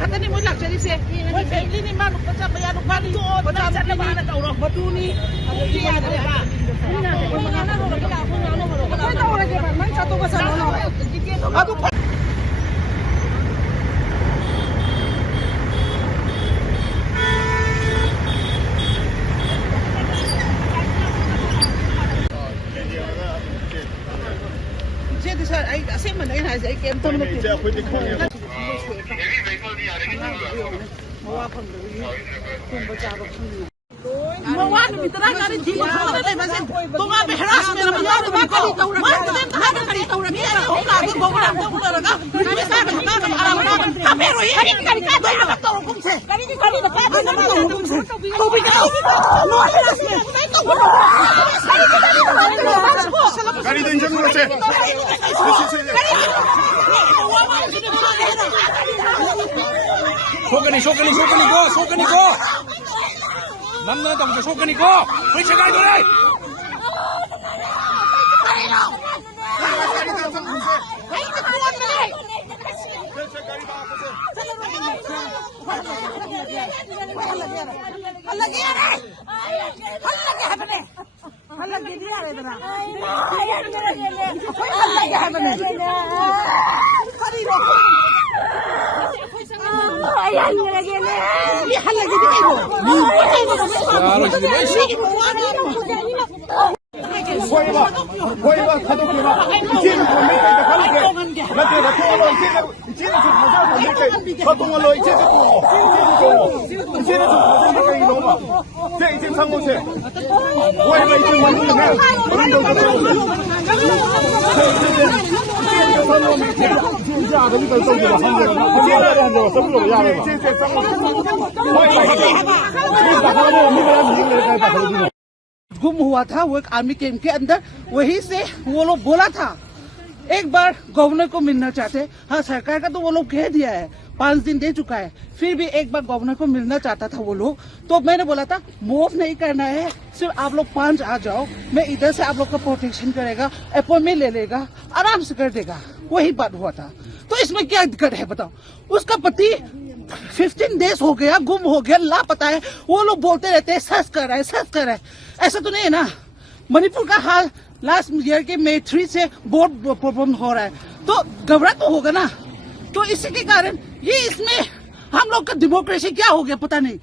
katanya mo lang jadi se ini mah baca bayar bani baca mana kau roh batu ni iya ada ba tahu lagi man satu pasal aduh jadi saya mana ini aja ikan tu nak Mawar mitra kari jiwa kari deh masih tunga beras merah mawar tu kari tahu nak ada kari tahu nak dia orang tu orang tu orang tu kami sana kami alam kami roi kari kado nak tahu hukum se kari kado nak tahu hukum se tu bicara kari tu injak mana se Sokani go. Namna tong ke sokani go. Hei sekai tu deh. गुम हुआ था वो एक army camp के अंदर वहीं से वो लोग बोला था एक बार गवर्नर को मिलना चाहते। हाँ सरकार का तो वो लोग कह दिया है 5 दिन दे चुका है फिर भी एक बार गवर्नर को मिलना चाहता था वो लोग। तो मैंने बोला था मूव नहीं करना है सिर्फ आप लोग 5 आ जाओ मैं इधर से आप लोग का प्रोटेक्शन करेगा अपॉइंटमेंट ले लेगा आराम से कर देगा वही बात हुआ था। तो इसमें क्या दिक्कत है बताओ। उसका पति 15 डेज हो गया गुम हो गया लापता है वो लोग बोलते रहते हैं सर्च कर रहा है ऐसा तो नहीं है ना। मणिपुर का हाल लास्ट ईयर के मई 3 से बहुत प्रॉब्लम हो रहा है तो घबरा तो होगा ना। तो इसी के कारण ये इसमें हम लोग का डेमोक्रेसी क्या हो गया पता नहीं।